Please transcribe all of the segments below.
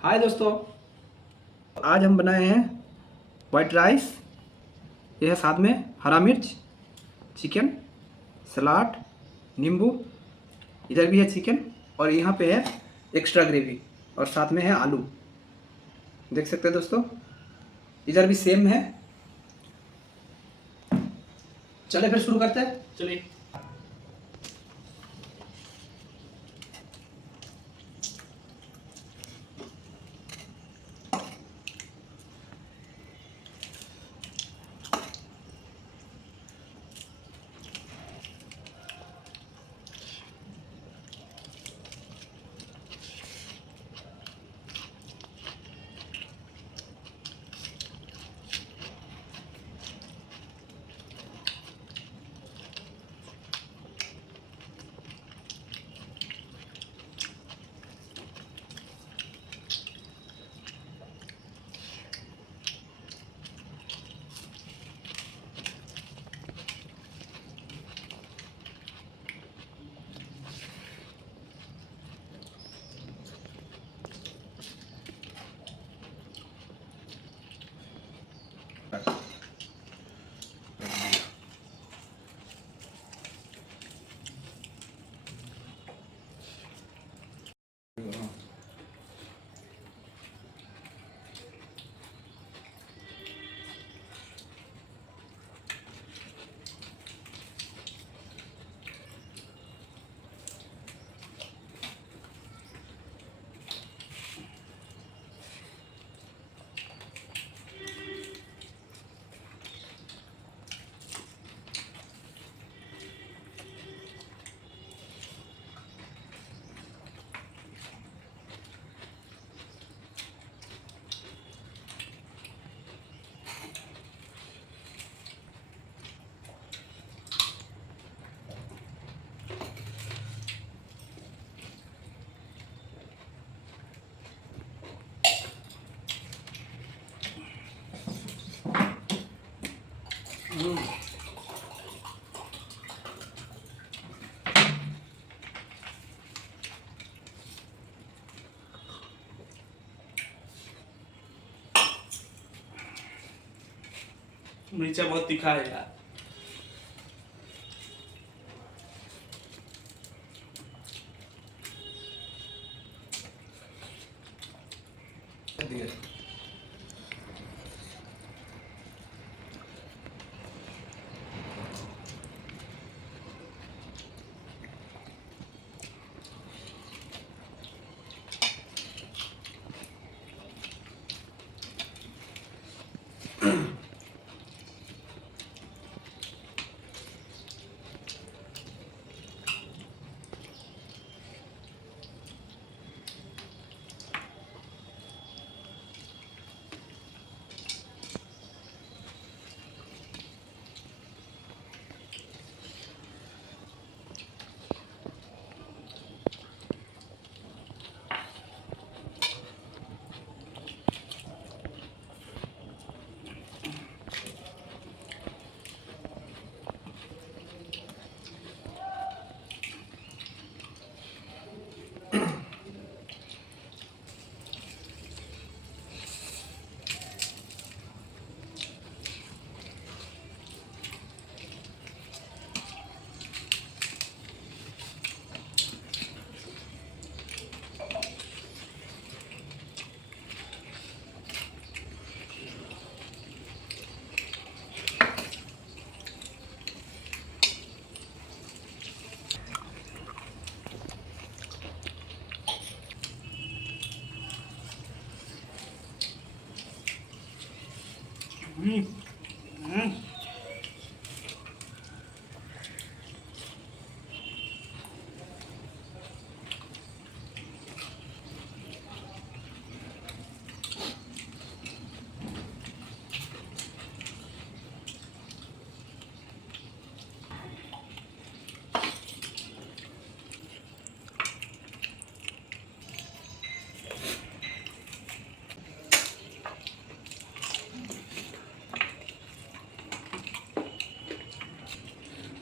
हाय दोस्तों, आज हम बनाए हैं वाइट राइस। यह है साथ में हरा मिर्च, चिकन, सलाद, नींबू। इधर भी है चिकन और यहाँ पे है एक्स्ट्रा ग्रेवी और साथ में है आलू। देख सकते हैं दोस्तों, इधर भी सेम है। चले फिर शुरू करते हैं। चलिए। मिर्चा बहुत तीखा है यार।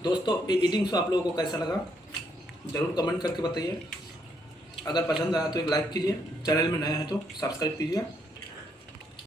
दोस्तों, ये ईटिंग शो आप लोगों को कैसा लगा ज़रूर कमेंट करके बताइए। अगर पसंद आया तो एक लाइक कीजिए, चैनल में नए हैं तो सब्सक्राइब कीजिए।